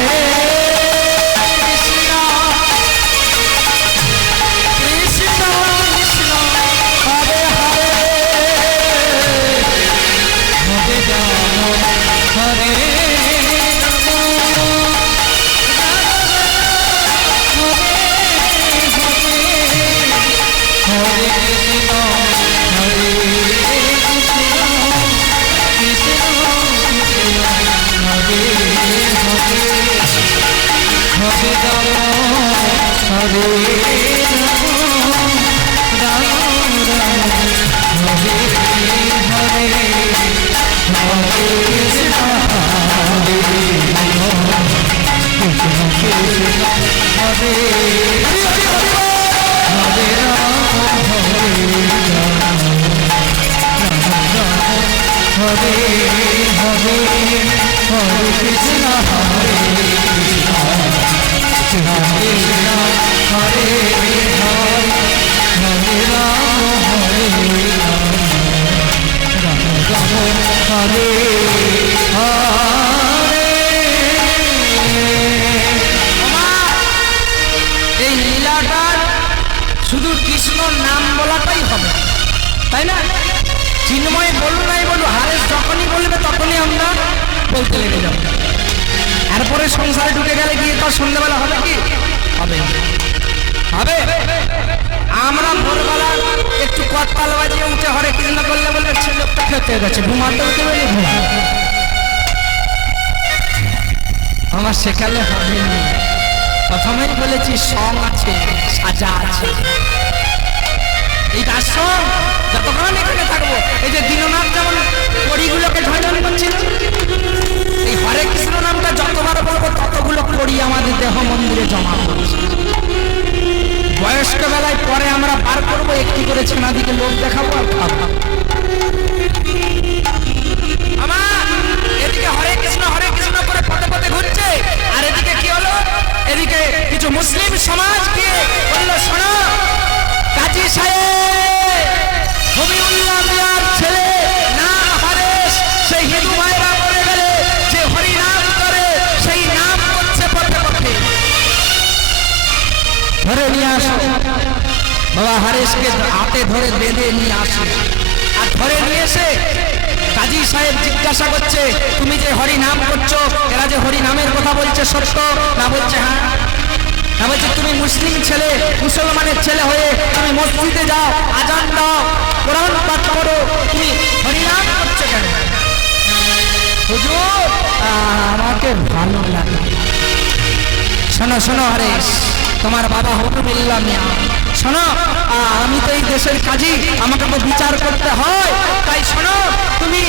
হরে শুধু কৃষ্ণর নাম বলাটাই হবে, তাই না? চিন্ময় বলু নাই বলু, হারেস যখনই বলবে তখনই আমরা বলতে লেগে যাব। এরপরে সংসারে ঢুকে গেলে গিয়ে তো সন্ধ্যাবেলা হবে কি হবে হবে। আমরা ভোরবেলা একটু করতাল বাজিয়ে উঠে হরে কৃষ্ণ করলে বলবে সে লোকটা খেতে গেছে, ঘুমাতে উঠে বলে ঘুমা। আমার সেখানে হবে না, প্রথমেই বলেছি সং আছে, সাজা আছে। এই দর্শন যতক্ষণ এখানে থাকবো, এই যে দীননাথ যেমন কড়িগুলোকে ঝঞ্ঝন করছিল, এই হরে কৃষ্ণ নামটা যতবার বলবো ততগুলো কড়ি আমাদের দেহ মন্দিরে জমা করছে। বয়স্ক বেলায় পরে আমরা বার করবো, একটি করে ছেনা দিকে লোক দেখাবো আর খাবো। আমার এদিকে হরে কৃষ্ণ করে পথে পথে ঘুরছে, আর এদিকে কি হলো, এদিকে কিছু মুসলিম সমাজ গিয়ে বললো শোনো কাজী সাহেব হবিউল্লাহ মিয়ার ছেলে নাম হারেস, সেই হিন্দু ভাইরা বলে গেলে যে হরি নাম করে সেই নাম করছে পথে পথে, ধরে নিয়ে আসো। বাবা হারেসকে হাতে ধরে বেঁধে নিয়ে আসে, আর ধরে নিয়ে এসে কাজী সাহেব জিজ্ঞাসা করছে তুমি যে হরি নাম করছো, এরা যে হরি নামের কথা বলছে সত্য না? বলছে হ্যাঁ। না বলছে তুমি মুসলিম ছেলে, মুসলমানের ছেলে হয়ে তুমি মসজিদে যাও, আজান দাও, কোরআন পাঠ করো, তুমি হরিনাম করছো কেন? হুজুর আমাকে ভালো লাগে। শোনো শোনো হারেস, তোমার বাবা হবিউল্লাহ মিয়া, শোনো আমি তো এই দেশের কাজী, আমাকে তো বিচার করতে হয়, তাই শোনো তুমি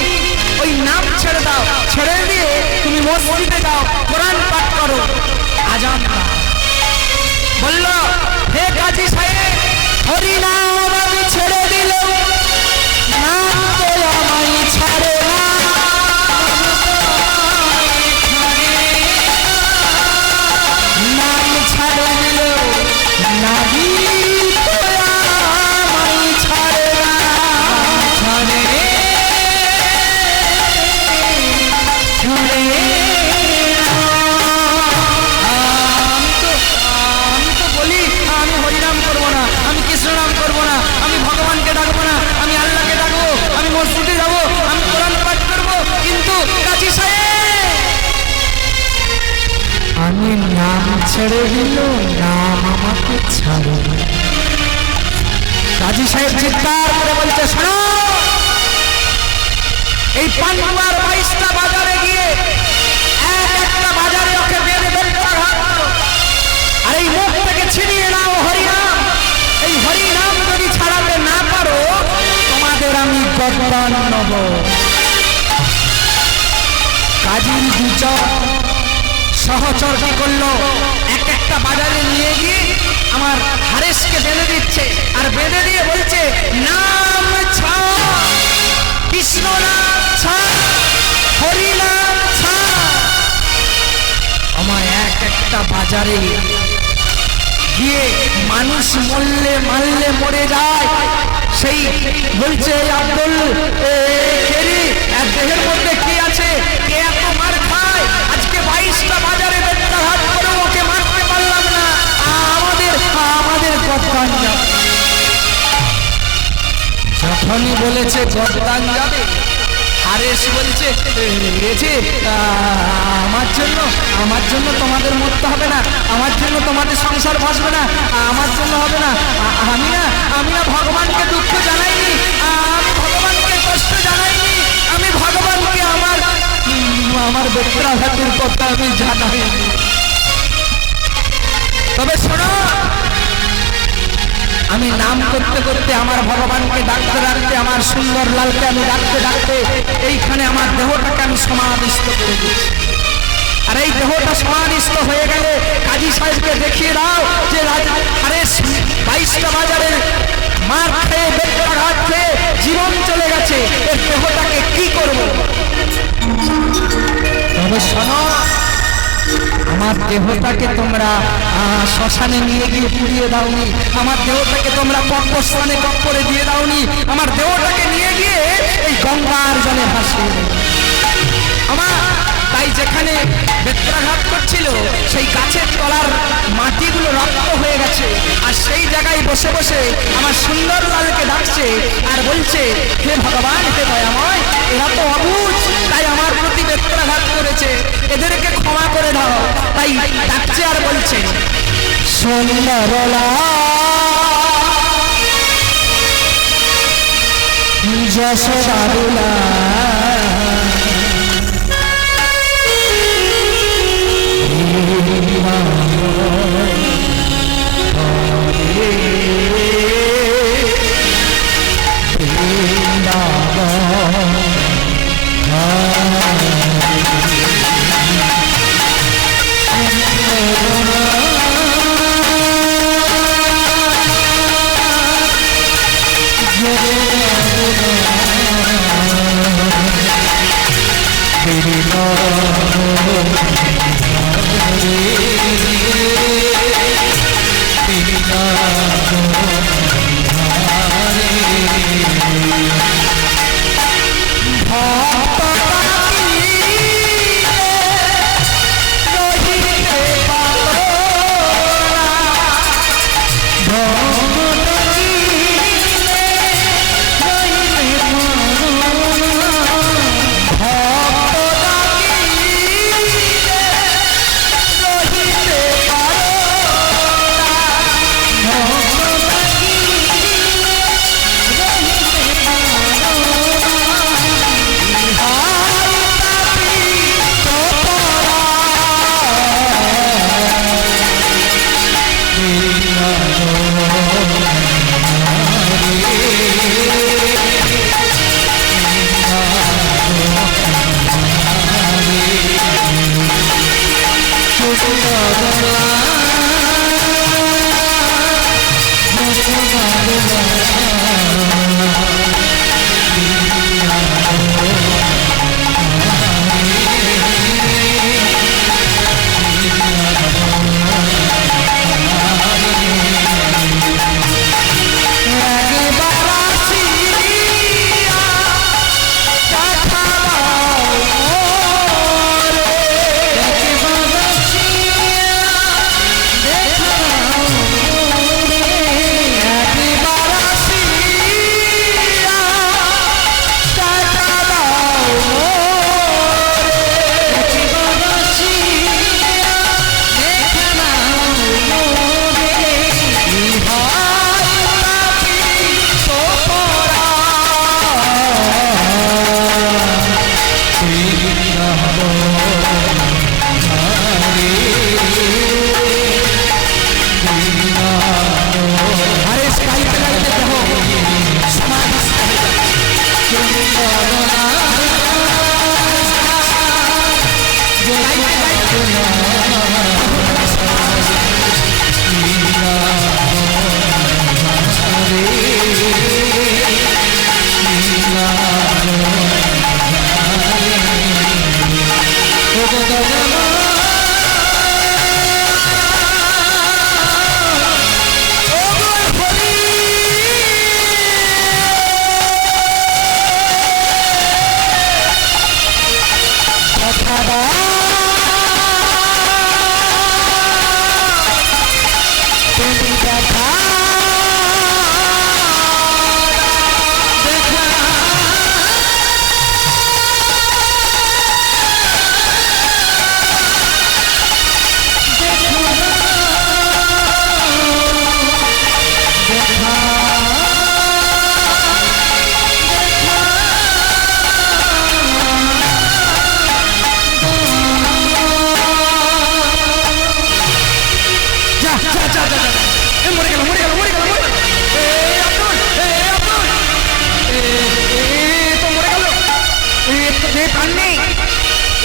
ওই নাম ছেড়ে দাও, ছেড়ে দিয়ে তুমি মসজিদে যাও, কোরআন পাঠ করো, আজান দাও। বলল হে কাজী সাহেব, হরি নাম আমি ছেড়ে দিলাম, নাম তো আমায় ছাড়ে না, নাম ছাড়ে দিল নাবি তো আমায় ছাড়ে না, ছাড়ে ছেড়ে দিল, নাম আমাকে ছাড়ে। কাজী সাহেব চিৎকার করে বলছে, শোনো, এই পান্ডুয়ার 22টা বাজারে গিয়ে একটা বাজারে ওকে বেঁধে বেত্রাঘাত করো, আর এই মুখ থেকে ছিনিয়ে নাও হরিনাম। এই হরিনাম যদি ছাড়াতে না পারো, তোমাদের আমি গর্দান নেব। কাজীর দুজন সহচর কি করলো, একটা বাজারে নিয়ে গিয়ে আমার হারেসকে বেঁধে দিচ্ছে, আর বেঁধে দিয়ে বলছে, নাম ছাড়, কৃষ্ণ নাম ছাড়, হরি নাম ছাড়। আমার একটা বাজারে গিয়ে মানুষ মারলে মরে যায়। সেই বলছে, আব্দুল দেহের মধ্যে কি আছে, কে এত মার খায়? আজকে 22টা বাজারে বেত্রাঘাত করে ওকে মারতে পারলাম না, আমাদের গর্দান যাবে। যখনই বলেছে গর্দান যাবে, হারেস বলছে, আমার জন্য তোমাদের মরতে হবে না, আমার জন্য তোমাদের সংসার ভাসবে না, আমার জন্য হবে না। আমি না ভগবানকে দুঃখ জানাইনি, আমি ভগবানকে কষ্ট জানাইনি, আমি ভগবানকে আমার বেত্রাঘাতের কথা আমি জানাইনি। তবে শোনো, আমি নাম করতে করতে আমার ভগবানকে ডাকতে ডাকতে, আমার সুন্দর লালকে আমি ডাকতে ডাকতে এইখানে আমার দেহটাকে আমি সমাধিস্থ করে দিচ্ছি। আর এই দেহটা সমাধিস্থ হয়ে গেলে কাজী সাহেবকে দেখিয়ে দাও যে হারেস 22টা বাজারে মার খেয়ে বেত্রাঘাত খেয়ে জীবন চলে গেছে, এর দেহটাকে কি করব? তবে শোনো, আমার দেহটাকে তোমরা শ্মশানে নিয়ে গিয়ে পুড়িয়ে দাওনি, আমার দেহটাকে তোমরা কবরস্থানে কবরে দিয়ে দাওনি, আমার দেহটাকে নিয়ে গিয়ে এই গঙ্গার জলে ভাসিয়ে দেবে। আমার তাই যেখানে বেত্রাঘাত করছিল সেই গাছের তলার মাটিগুলো রক্ত হয়ে গেছে, আর সেই জায়গায় বসে বসে আমার সুন্দর লালকে ডাকছে আর বলছে, হে ভগবান, হে দয়াময়, এরা তো অবুঝ, তাই আমার প্রতি বেত্রাঘাত করেছে, এদেরকে ক্ষমা করে দাও। তাই ডাকছে আর বলছে, সুন্দরলা যশোদারুলা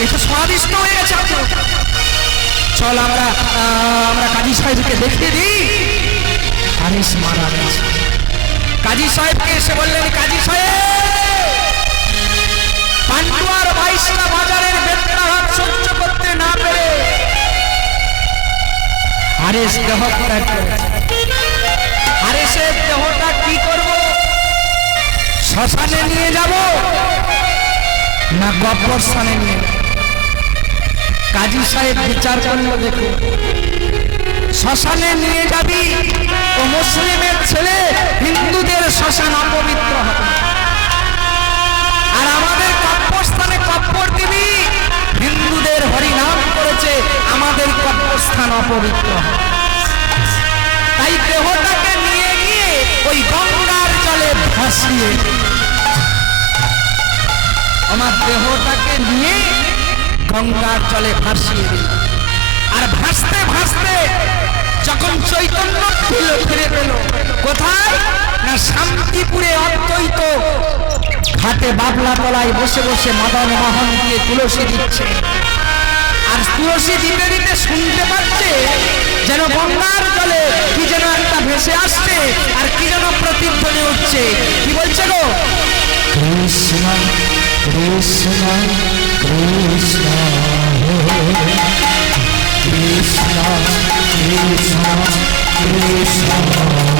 একটু সমাধিস্থ হয়ে গেছে। চল আমরা কাজী সাহেবকে দেখিয়ে দিই। হারেস মারা গেছে। কাজী সাহেবকে এসে বললেন, কাজী সাহেব, পান্ডুয়ার বাইশটা বাজারের বেত্রাঘাত সহ্য করতে না পেরে হারেস দেহ ত্যাগ করেছে। হারেসের দেহটা কি করব? শ্মশানে নিয়ে যাব না কবরস্থানে নিয়ে যাব? কাজী সাহেব বিচার করলো, দেখো শ্মশানে নিয়ে যাবি ও মুসলিমের ছেলে, হিন্দুদের শ্মশান অপবিত্র হবে। আর আমাদের কবরস্থানে কবর দিবি, হিন্দুদের হরিনাম করেছে, আমাদের কবরস্থান অপবিত্র হবে। তাই দেহটাকে নিয়ে গিয়ে ওই গঙ্গার জলে ভাসিয়ে, আমার দেহটাকে নিয়ে গঙ্গার জলে ভাসিয়ে দিল। আর ভাসতে ভাসতে যখন চৈতন্য ফিরে পেল, কোথায় না শান্তিপুরে অদ্বৈত ঘাটে বাবলা তলায় বসে বসে মদন মোহন দিয়ে তুলসী দিচ্ছে। আর তুলসী দিতে দিতে শুনতে পাচ্ছে যেন গঙ্গার জলে কি যেন একটা ভেসে আসছে, আর কি যেন প্রতিধ্বনি উঠছে। কি বলছে গো? কৃষ্ণ কৃষ্ণ কৃষ্ণ কৃষ্ণ কৃষ্ণ কৃষ্ণ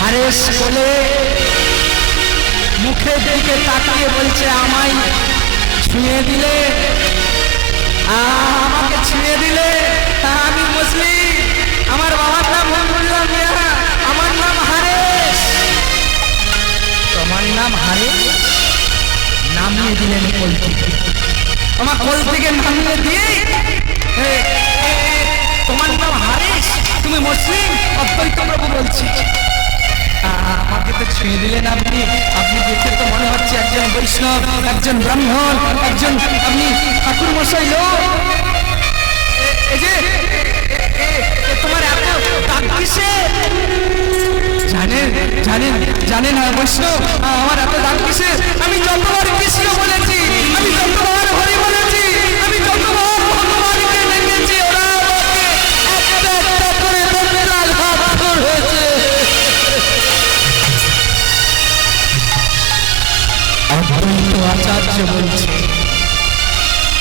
হারেস বলে মুখের দিকে তাকিয়ে বলছে, আমায় ছুঁয়ে দিলে, আমাকে ছুঁয়ে দিলে, আমি মুসলিম, আমার বাবার নাম মহম্মদুল্লাহ মিয়া, আমার নাম হারেস। তোমার নাম হারেস? নামিয়ে দিলেন কোল থেকে। আমার কোল থেকে নামিয়ে দিয়ে, তোমার নাম হারেস, তুমি মুসলিম? অদ্বৈত প্রভু বলছি। আমাকে তো ছুঁয়ে দিলেন আপনি, আপনি দেখে তো মনে হচ্ছে একজন বৈষ্ণব, একজন ব্রাহ্মণ, একজন আপনি ঠাকুর মশাই লোক। এই যে তোমার এত দাগ কিসে? জানেন জানেন জানেন বৈষ্ণব, আমার এত দাগ কিসে? আমি যতবার কৃষ্ণ বলেছি, আমি যতবার হরি বলেছি, আমি যতবার ভগবানকে ডেকেছি, ওরা আমাকে একটা একটা করে বেত্রাঘাত হয়েছে। অদ্বৈত আচার্য বলছে,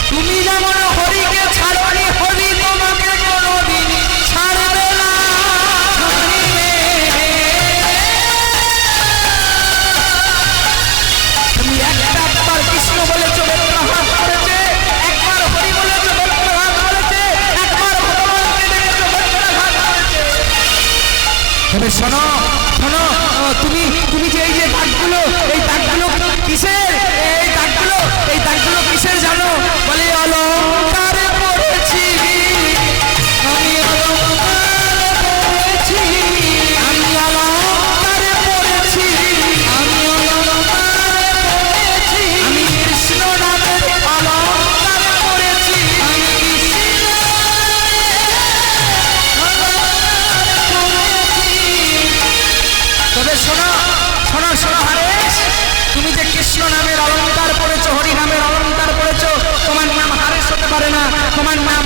তুমি যেমন হরিকে ছাড়নি, হরি তোমাকে কোনদিন ছাড়বে না। তুমি একবার কৃষ্ণ বলেছো, বেত্রাঘাত করেছে, একবার হরি বলেছো, বেত্রাঘাত করেছে, একবার তবে শোনো শোনো, তুমি তুমি যে এই যে দাগগুলো, এই দাগগুলো কিসের? এই দাগগুলো কিসের জানো? বলে অলংকারে পড়েছি আমি, অলংকারে পড়েছি আমি, অলংকারে পড়েছি আমি, অলংকারে পড়েছি আমি, কৃষ্ণ নামের অলংকারে পড়েছি আমি, কৃষ্ণ তবে শোনো শোনো শোনো হারেশ, তুমি যে কৃষ্ণ নামের অলংকার পড়েছো, হরি নামের অলংকার পড়েছো, তোমার নাম হারেশ হতে পারে না, তোমার নাম